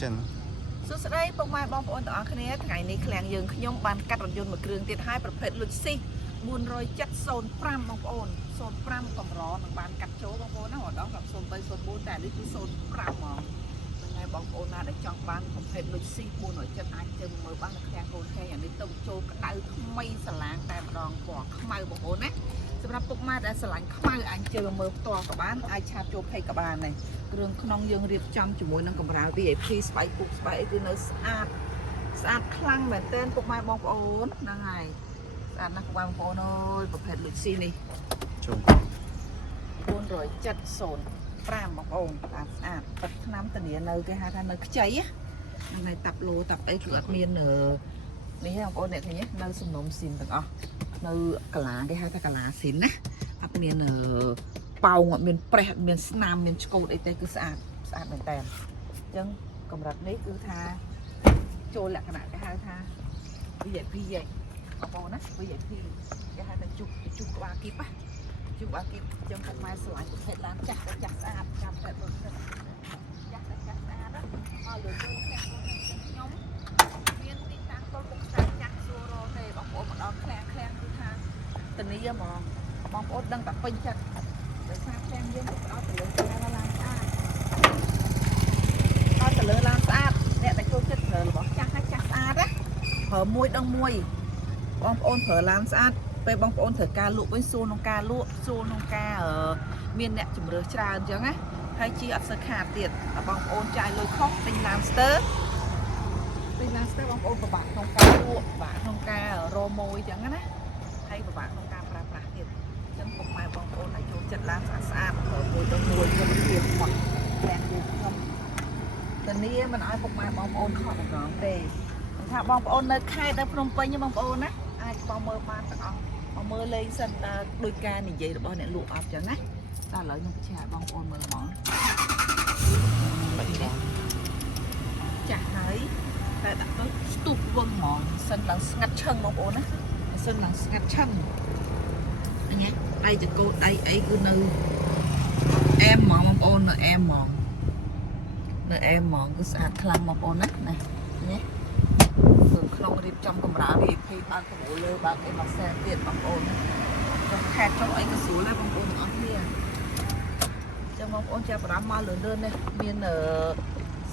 Action សួស្តីពុកម៉ែបងប្អូនទាំងអស់គ្នាថ្ងៃនេះឃ្លាំងយើងខ្ញុំបានកាត់រថយន្តមួយគ្រឿងទៀតហើយប្រភេទ Luxi 40705បងប្អូន05កម្រនឹងបានកាត់ចូលបងប្អូនណាម្ដងกับ0304តែនេះគឺ05ហ្មងថ្ងៃបងប្អូនណាដែលចង់បានប្រភេទ Luxi 407អាចទៅមើលបាននៅឃ្លាំងកូនខេងអានេះទៅចូលក្តៅថ្មីស្រឡាងតែម្ដងពណ៌ខ្មៅបងប្អូនណាសម្រាប់ពុកម៉ែដែលស្រឡាញ់ខ្មៅអាចជើមើលផ្ទាល់ក៏បានអាចឆាតចូលពេកក៏បានដែរគ្រឿងក្នុងយើងរៀបចំជាមួយនឹងកម្រាល VIP ស្បែកពុកស្បែកគឺនៅស្អាតខ្លាំងមែនទែនពុកម៉ែបងប្អូនហ្នឹងហើយស្អាតណាស់ពុកម៉ែបងប្អូនអើយប្រភេទ Luxi នេះចូល40705បងប្អូនស្អាតប៉ិតឆ្នាំធានានៅគេហៅថានៅខ្ចីហ្នឹងហើយតាប់លោតាប់អីគឺអត់មាននេះបងប្អូនអ្នកឃើញនៅសំណុំស៊ីនទាំងអស់នៅកាឡាគេហៅថាកាឡាស៊ីនណាអត់មានប៉ោងអត់មានប្រេះអត់មានស្នាមមានឆ្កូតអីទេគឺស្អាតមែនតើអញ្ចឹងកម្រិតនេះគឺថាចូលលក្ខណៈគេហៅថា VIP បងប្អូនណា VIP គេហៅថាជុកក្បាលគីបណាជុកក្បាលគីបអញ្ចឹងពុកម៉ែស្រឡាញ់ប្រភេទឡានចាស់តែចាស់ស្អាតចាំតែមើលចាស់តែចាស់ស្អាតណាមកលើខ្ញុំមានទីតាំងពលពុកស្អាតចាស់សួររទេបងប្អូនមកដល់ឃ្លាំងគឺថាធានាហ្មងបងប្អូនដឹងតែពេញចិត្តដោយសារឃ្លាំងយើងផ្ដោតទៅលើខ្លាំងឡានស្អាតផ្ដោតទៅលើឡានស្អាតអ្នកដែលចូលចិត្តប្រើរបស់ចាស់ហើយចាស់ស្អាតណាប្រើមួយដឹងមួយបងប្អូនប្រើឡានស្អាតពេលបងប្អូនត្រូវការលក់វិញសួរក្នុងការលក់សួរក្នុងការមានអ្នកជំរឿសច្រើនអញ្ចឹងណាហើយជាអត់សូវខាតទៀតបងប្អូនចាយលុយខុសទិញឡានស្ទើបងប្អូនពិបាកក្នុងការលក់ពិបាកក្នុងការរកម៉ួយអញ្ចឹងណាហើយពិបាកក្នុងការប្រើប្រាស់ទៀតអញ្ចឹងពុកម៉ែបងប្អូនដែលចូលចិត្តឡានស្អាតមួយដល់មួយគុណភាពមកតែខ្ញុំធានាមិនឲ្យពុកម៉ែបងប្អូនខកតម្រង់ទេថាបងប្អូននៅខេត្តនៅភ្នំពេញបងប្អូនណាអាចបងមើលបានទាំងអស់មកមើលលេងសិនតើដោយការនិយាយរបស់អ្នកលក់អត់ចឹងណាតែឥឡូវខ្ញុំបញ្ជាក់បងប្អូនមើលហ្មងចាស់ហើយតែដាក់ទៅស្ទុះវឹងហ្មងសិនឡើងស្ងាត់ឈឹងបងប្អូនណាសិនឡើងស្ងាត់ឈឹងអញ្ញដៃចកោដៃអីគឺនៅអែមហ្មងបងប្អូននៅអែមហ្មងគឺស្អាតខ្លាំងបងប្អូនណាណាក្នុងរៀបចំកម្រាល VIP បើកកម្រួលលើបើកអីមកផ្សេងទៀតបងប្អូនក្នុងខេត្តចូលអីក៏ស្រួលដែរបងប្អូនទាំងអស់គ្នាចឹងបងប្អូនចាប់អារម្មណ៍មកលឿននេះមាន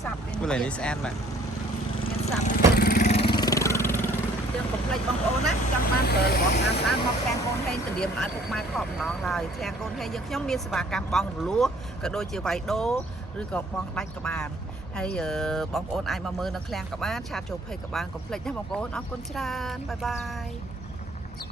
សាប់កន្លែងនេះស្អាតបាទមានសាប់នេះចឹងកុំភ្លេចបងប្អូនណាចង់បានប្រើរបស់ស្អាតមកឃ្លាំងកូនហេងធានាមិនឲ្យពុកម៉ែខកម្ដងឡើយឃ្លាំងកូនហេងយើងខ្ញុំមានសេវាកម្មបងរលួក៏ដូចជាវាយដូរឬក៏បងដាច់ក៏បានហើយបងប្អូនអាចមកមើលនៅឃ្លាំងក៏បានឆាតចូលពេកក៏បានកុំភ្លេចណាបងប្អូនអរគុណច្រើនបាយបាយ